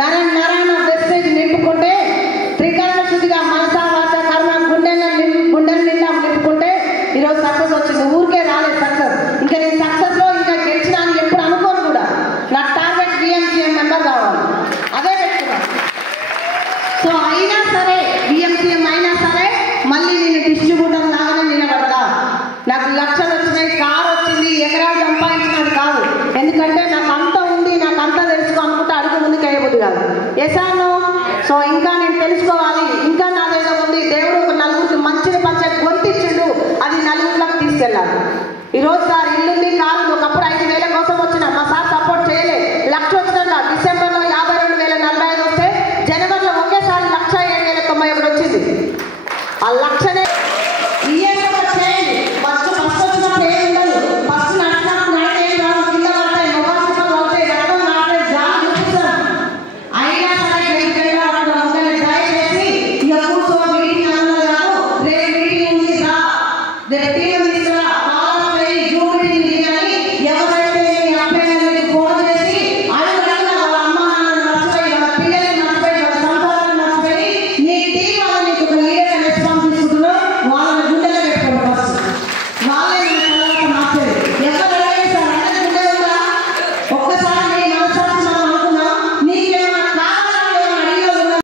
నరాన wastage నింపుకుంటే త్రికరణ శుద్ధిగా మనస వాచ కర్మ గుండెల నిండా నింపుకుంటే ఈరోజు సక్సెస్ వచ్చింది. ఊరికే రాలేదు సక్సెస్. ఇంకా నేను సక్సెస్లో ఇంకా గెలిచిన అని ఎప్పుడు అనుకోను కూడా. నా టార్గెట్ బిఎంసీఎం మెంబర్ కావాలి, అదే పెట్టుకున్నాను. సో అయినా సరే బిఎంసీఎం అయినా సరే మళ్ళీ నేను డిస్ట్రిబ్యూటర్ లాగానే నిలబడతా. నాకు లక్షలు వచ్చినాయి, కారు వచ్చింది, ఎకరాలు సంపాదించినది కాదు. ఎందుకంటే నాకు అంత ఉంది, నాకు అంతా తెలుసుకో అనుకుంటే అడుగు ముందుకు వేయబుద్ది కాదు. ఎసాను. సో ఇంకా